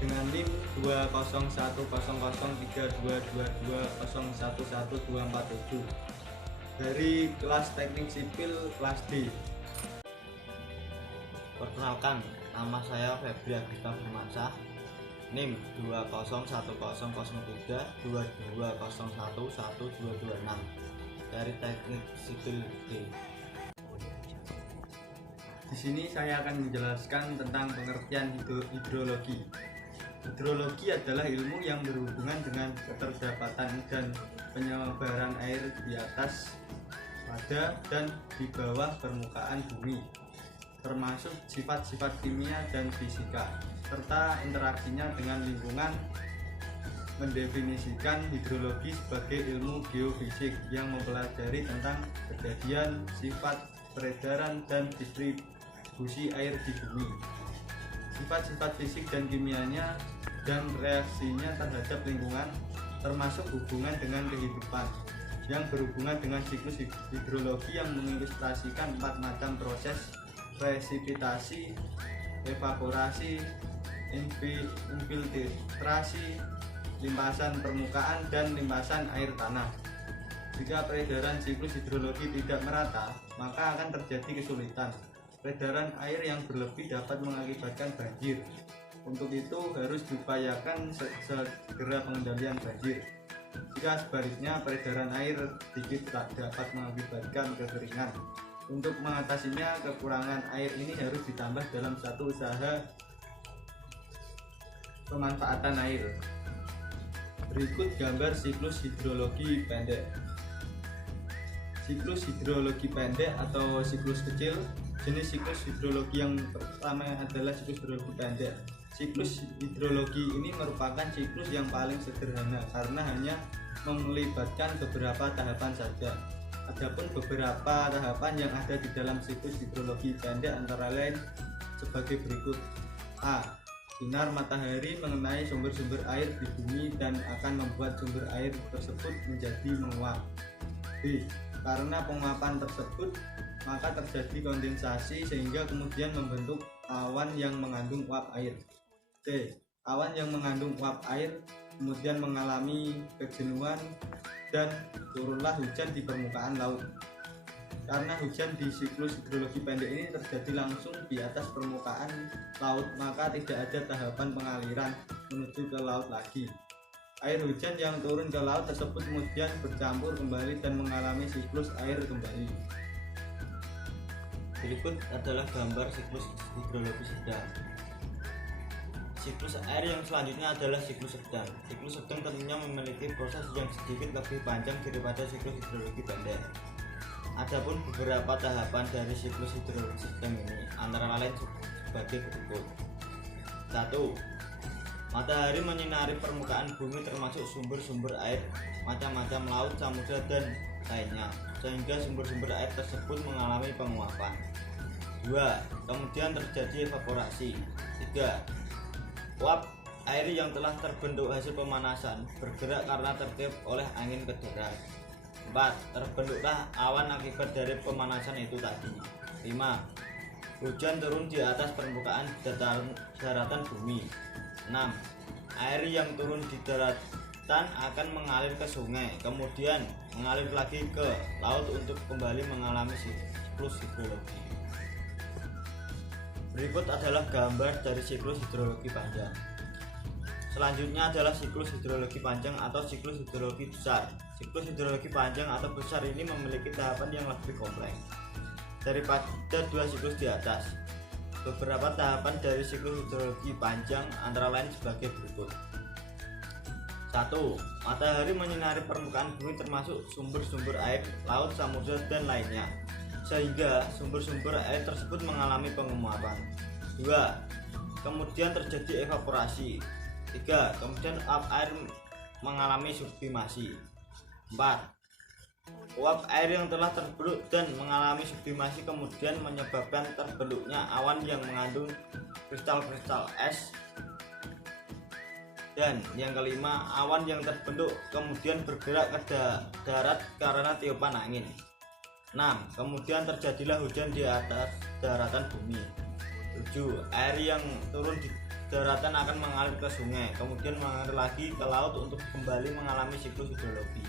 dengan NIM 201003222011247 dari kelas teknik sipil kelas D. Perkenalkan, nama saya Febri Agita Firmansyah, NIM 2010322011226 dari teknik sipil D. Di sini saya akan menjelaskan tentang pengertian hidrologi. Hidrologi adalah ilmu yang berhubungan dengan keterdapatan dan penyebaran air di atas, pada, dan di bawah permukaan bumi, termasuk sifat-sifat kimia dan fisika, serta interaksinya dengan lingkungan. Mendefinisikan hidrologi sebagai ilmu geofisik yang mempelajari tentang kejadian, sifat, peredaran, dan distribusi air di bumi, sifat-sifat fisik dan kimianya, dan reaksinya terhadap lingkungan, termasuk hubungan dengan kehidupan yang berhubungan dengan siklus hidrologi yang mengilustrasikan 4 macam proses: presipitasi, evaporasi, infiltrasi, limpasan permukaan, dan limpasan air tanah. Jika peredaran siklus hidrologi tidak merata, maka akan terjadi kesulitan. Peredaran air yang berlebih dapat mengakibatkan banjir. Untuk itu harus diupayakan segera pengendalian banjir. Jika sebaliknya peredaran air sedikit dapat mengakibatkan kekeringan. Untuk mengatasinya, kekurangan air ini harus ditambah dalam satu usaha pemanfaatan air. Berikut gambar siklus hidrologi pendek. Siklus hidrologi pendek atau siklus kecil. Jenis siklus hidrologi yang pertama adalah siklus hidrologi pendek. Siklus hidrologi ini merupakan siklus yang paling sederhana karena hanya melibatkan beberapa tahapan saja. Adapun beberapa tahapan yang ada di dalam siklus hidrologi pendek antara lain sebagai berikut. A. Sinar matahari mengenai sumber-sumber air di bumi dan akan membuat sumber air tersebut menjadi menguap. B. Karena penguapan tersebut, maka terjadi kondensasi sehingga kemudian membentuk awan yang mengandung uap air. C. Awan yang mengandung uap air kemudian mengalami kejenuhan dan turunlah hujan di permukaan laut. Karena hujan di siklus hidrologi pendek ini terjadi langsung di atas permukaan laut, maka tidak ada tahapan pengaliran menuju ke laut lagi. Air hujan yang turun ke laut tersebut kemudian bercampur kembali dan mengalami siklus air kembali. Berikut adalah gambar siklus hidrologi sedang. Siklus air yang selanjutnya adalah siklus sedang. Siklus sedang tentunya memiliki proses yang sedikit lebih panjang daripada siklus hidrologi pendek. Adapun beberapa tahapan dari siklus hidrologi sedang ini antara lain sebagai berikut. 1. Matahari menyinari permukaan bumi termasuk sumber-sumber air, macam-macam laut, samudra, dan lainnya, sehingga sumber-sumber air tersebut mengalami penguapan. 2. Kemudian terjadi evaporasi. 3. Uap air yang telah terbentuk hasil pemanasan bergerak karena tertiup oleh angin ke darat. 4. Terbentuklah awan akibat dari pemanasan itu tadi. 5. Hujan turun di atas permukaan daratan bumi. 6. Air yang turun di daratan akan mengalir ke sungai, kemudian mengalir lagi ke laut untuk kembali mengalami siklus hidrologi. Berikut adalah gambar dari siklus hidrologi panjang. Selanjutnya adalah siklus hidrologi panjang atau siklus hidrologi besar. Siklus hidrologi panjang atau besar ini memiliki tahapan yang lebih kompleks daripada dua siklus di atas. Beberapa tahapan dari siklus hidrologi panjang antara lain sebagai berikut. 1. Matahari menyinari permukaan bumi termasuk sumber-sumber air, laut, samudra, dan lainnya, sehingga sumber-sumber air tersebut mengalami penguapan. 2. Kemudian terjadi evaporasi. 3. Kemudian uap air mengalami sublimasi. 4. Uap air yang telah terbentuk dan mengalami sublimasi kemudian menyebabkan terbentuknya awan yang mengandung kristal-kristal es. Dan yang kelima, awan yang terbentuk kemudian bergerak ke darat karena tiupan angin. 6. Kemudian terjadilah hujan di atas daratan bumi. 7. Air yang turun di daratan akan mengalir ke sungai, kemudian mengalir lagi ke laut untuk kembali mengalami siklus hidrologi.